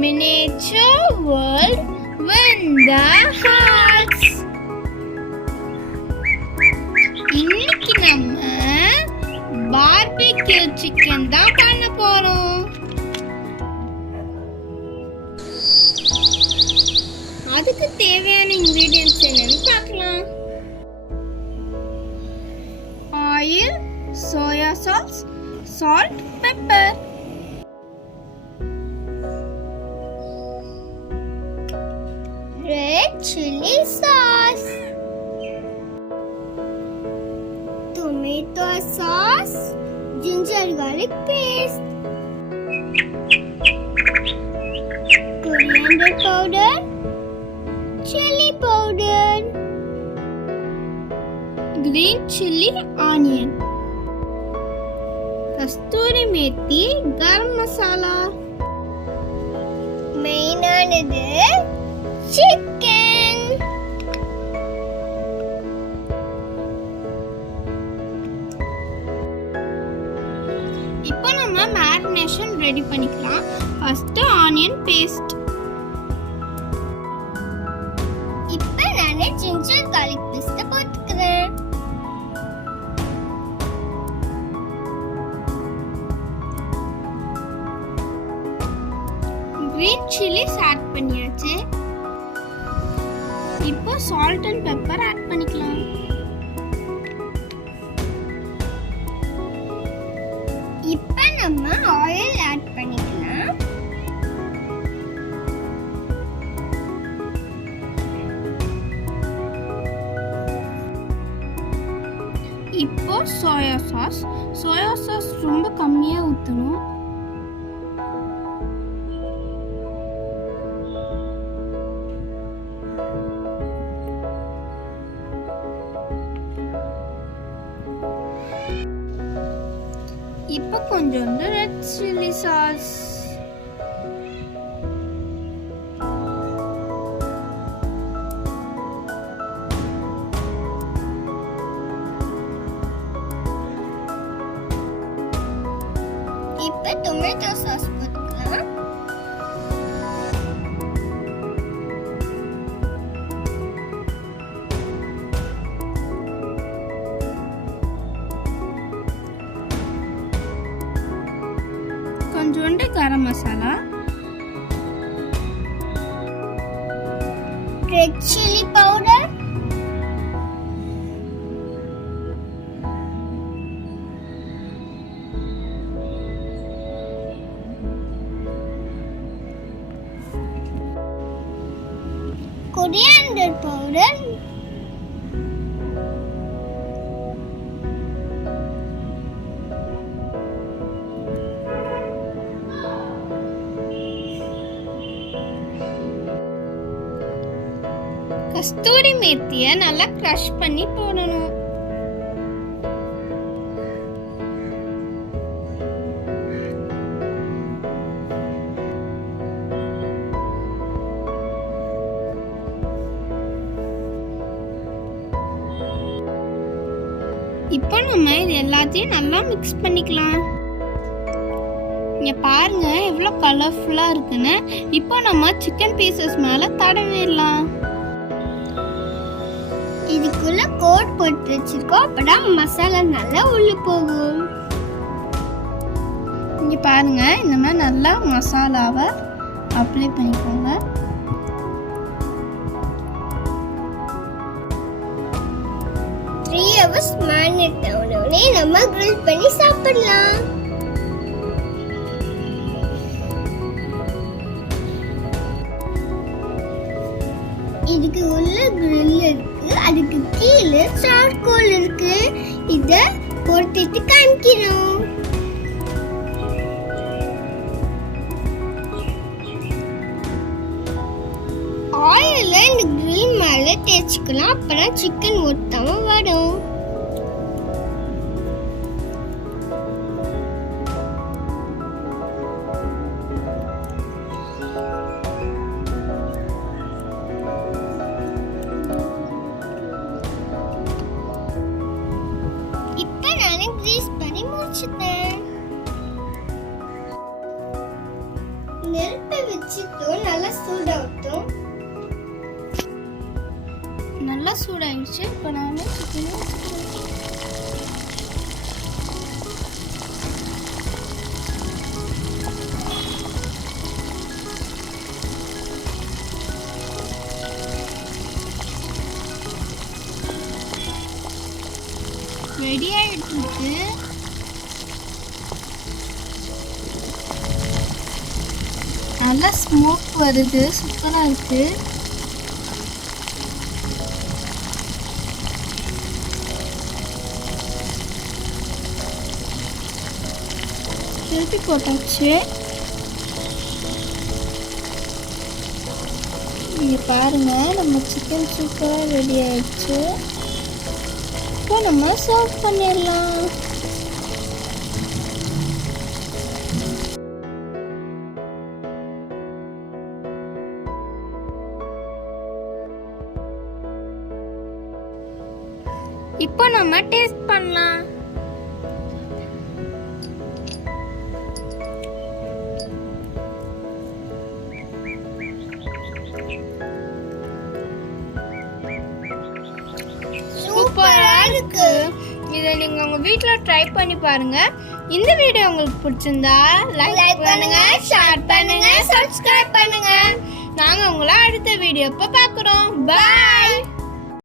miniature world with the hearts. இன்னைக்கு நம்ம BBQ chicken தான் பண்ண போறோம். அதுக்கு தேவையான ingredients என்னன்னு பார்க்கலாம். Oil, soya sauce, salt, pepper. Red chili sauce, tomato sauce, ginger garlic paste, coriander powder, chili powder, green chili onion, kasturi methi, garam masala. Main ஆனது chicken. இப்போ நம்ம மேரினேஷன் ரெடி பண்ணிக்கலாம். First onion paste. இப்போ நான் ginger garlic paste போட்டுக்கிறேன். green chilies add பண்ணியாச்சு. இப்போ salt and pepper add பண்ணிக்கலாம். இப்போ நம்ம ஆயில் ஆட் பண்ணிக்கலாம். இப்போ சோயா சாஸ் ரொம்ப கம்மியா ஊத்தணும். இப்போ கொஞ்சோண்டு ரெட் சில்லி சாஸ், இப்போ டொமேட்டோ சாஸ் போட்டுக்கலாம். கொஞ்சோண்டு garam masala, red chilli powder, coriander powder, கஸ்தூரி மேத்தியை நல்லா கிரஷ் பண்ணி போடணும். இப்போ நம்ம இது எல்லாத்தையும் நல்லா மிக்ஸ் பண்ணிக்கலாம். இங்க பாருங்க எவ்வளவு கலர்ஃபுல்லா இருக்குன்னு. இப்போ நம்ம சிக்கன் பீசஸ் மேல தடவிடலாம். இதுக்குள்ள கோட் போட்டு வச்சிருக்கோம். அப்பதான் மசாலா நல்லா உள்ள போகும். இங்க பாருங்க இந்த மாதிரி நல்லா மசாலாவை அப்ளை பண்ணிக்கோங்க. hours marinate ஆனோனே நம்ம grill பண்ணி சாப்பிடலாம். இதுக்கு உள்ள grill இருக்கு, அதுக்கு கீழே charcoal இருக்கு. இத போட்டுட்டு காமிக்கிறோம். ஆயில இந்த grill மேல தேய்ச்சிக்கலாம். அப்பதான் சிக்கன் ஒட்டாம வரும். இப்ப நான் கிரீஸ் பண்ணி முடிச்சிட்டேன். நெருப்பை வச்சு வச்சுட்டோம். நல்லா சூடாகட்டும். நல்லா சூடாயிடுச்சு. இப்போ நான் ரெடி ஆயிடுச்சு. நல்லா ஸ்மோக் வருது, சூப்பரா இருக்கு. திருப்பி போட்டாச்சு. இங்க பாருங்க, நம்ம சிக்கன் சூப்பரா ரெடி ஆயிடுச்சு. இப்போ நம்ம சர்வ் பண்ணிடலாம். இப்போ நம்ம டேஸ்ட் பண்ணலாம். சூப்பரா இருக்கு. இதை நீங்க உங்க வீட்ல ட்ரை பண்ணி பாருங்க. இந்த வீடியோ உங்களுக்கு பிடிச்சிருந்தா லைக் பண்ணுங்க, ஷேர் பண்ணுங்க, சப்ஸ்கிரைப் பண்ணுங்க. நாங்க உங்களை அடுத்த வீடியோப்ப பார்க்குறோம். பாய்.